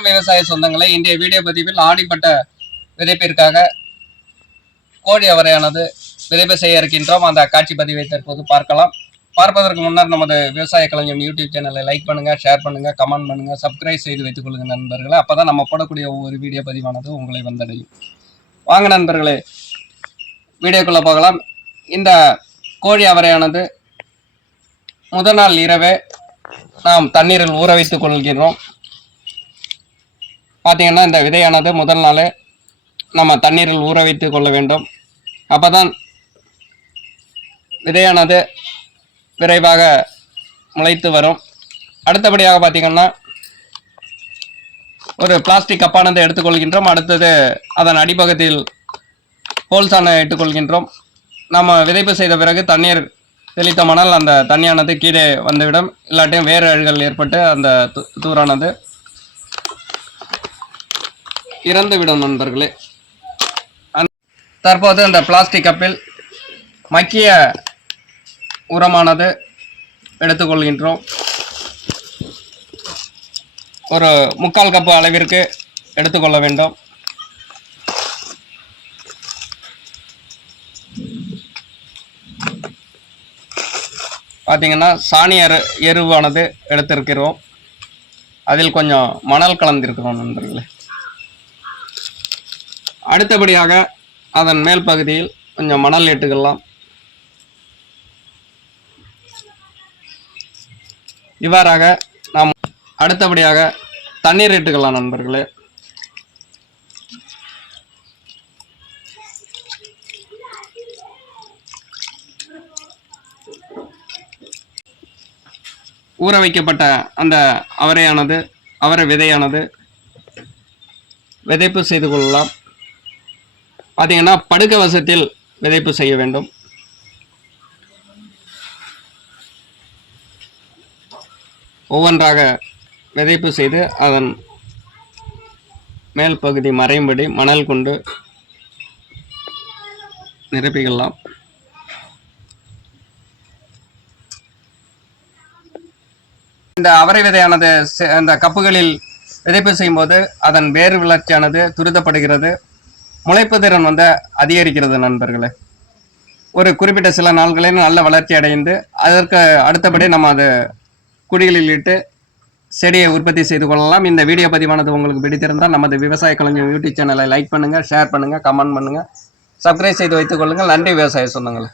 வணக்கம் விவசாய சொந்தங்களை. இன்றைய வீடியோ பதிவில் ஆடிப்பட்ட விதைப்பிற்காக கோழி அவரையானது விதைப்பு செய்ய இருக்கின்றோம். அந்த காட்சி பதிவை தற்போது பார்க்கலாம். பார்ப்பதற்கு முன்னர் நமது விவசாய கலைஞம் யூடியூப் சேனலை லைக் பண்ணுங்கள் ஷேர் பண்ணுங்கள் கமெண்ட் பண்ணுங்கள் சப்ஸ்கிரைப் செய்து வைத்துக் கொள்ளுங்கள் நண்பர்களே. அப்பதான் நம்ம போடக்கூடிய ஒவ்வொரு வீடியோ பதிவானது உங்களை வந்தடையும். வாங்க நண்பர்களே வீடியோக்குள்ளே போகலாம். இந்த கோழி அவரையானது முதல் நாள் இரவே நாம் தண்ணீரில் ஊற வைத்துக் கொள்கிறோம் பார்த்திங்கன்னா இந்த விதையானது முதல் நாளே நம்ம தண்ணீரில் ஊற வைத்து கொள்ள வேண்டும். அப்பதான் விதையானது விரைவாக முளைத்து வரும். அடுத்தபடியாக பார்த்திங்கன்னா ஒரு பிளாஸ்டிக் கப்பானது எடுத்துக்கொள்கின்றோம் அடுத்தது அதன் அடிப்பகுதியில் ஹோல்ஸான இட்டுக்கொள்கின்றோம் நம்ம விதைப்பு செய்த பிறகு தண்ணீர் தெளித்தமானால் அந்த தண்ணியானது கீழே வந்துவிடும். இல்லாட்டியும் வேறு அழுகல் ஏற்பட்டு அந்த தூரானது இறந்துவிடும் நண்பர்களே. தற்போது அந்த பிளாஸ்டிக் கப்பில் மக்கிய உரமானது எடுத்துக்கொள்கின்றோம். ஒரு முக்கால் கப்பு அளவிற்கு எடுத்துக்கொள்ள வேண்டும். பார்த்தீங்கன்னா சாணி எரு எருவானது எடுத்திருக்கிறோம். அதில் கொஞ்சம் மணல் கலந்திருக்கிறோம் நண்பர்களே. அடுத்தபடியாக அதன் மேல் பகுதியில் கொஞ்சம் மணல் இட்டுக்கலாம் இவ்வாறாக நாம் அடுத்தபடியாக தண்ணீர் இட்டுக்கலாம் நண்பர்களே. ஊற வைக்கப்பட்ட அந்த அவரையானது அவரை விதையானது விதைப்பு செய்து கொள்ளலாம். பார்த்தீங்கன்னா படுக்க வசத்தில் விதைப்பு செய்ய வேண்டும். ஒவ்வொன்றாக விதைப்பு செய்து அதன் மேல் பகுதி மறையும்படி மணல் கொண்டு நிரப்பிக்கலாம். இந்த அவரை விதையானது செ- கப்புகளில் விதைப்பு செய்யும்போது அதன் வேறு வளர்ச்சியானது துரிதப்படுகிறது. முளைப்பு திறன் வந்து அதிகரிக்கிறது நண்பர்களே. ஒரு குறிப்பிட்ட சில நாள்களில் நல்ல வளர்ச்சி அடைந்து அதற்கு அடுத்தபடி நம்ம அது குடிகளில் இட்டு செடியை உற்பத்தி செய்து கொள்ளலாம். இந்த வீடியோ பதிவானது உங்களுக்கு பிடித்திருந்தால் நமது விவசாய கலைஞர் யூடியூப் சேனலை லைக் பண்ணுங்கள் ஷேர் பண்ணுங்கள் கமெண்ட் பண்ணுங்கள் சப்ஸ்கிரைப் செய்து வைத்துக் கொள்ளுங்கள். நன்றி விவசாய சொந்தங்களை.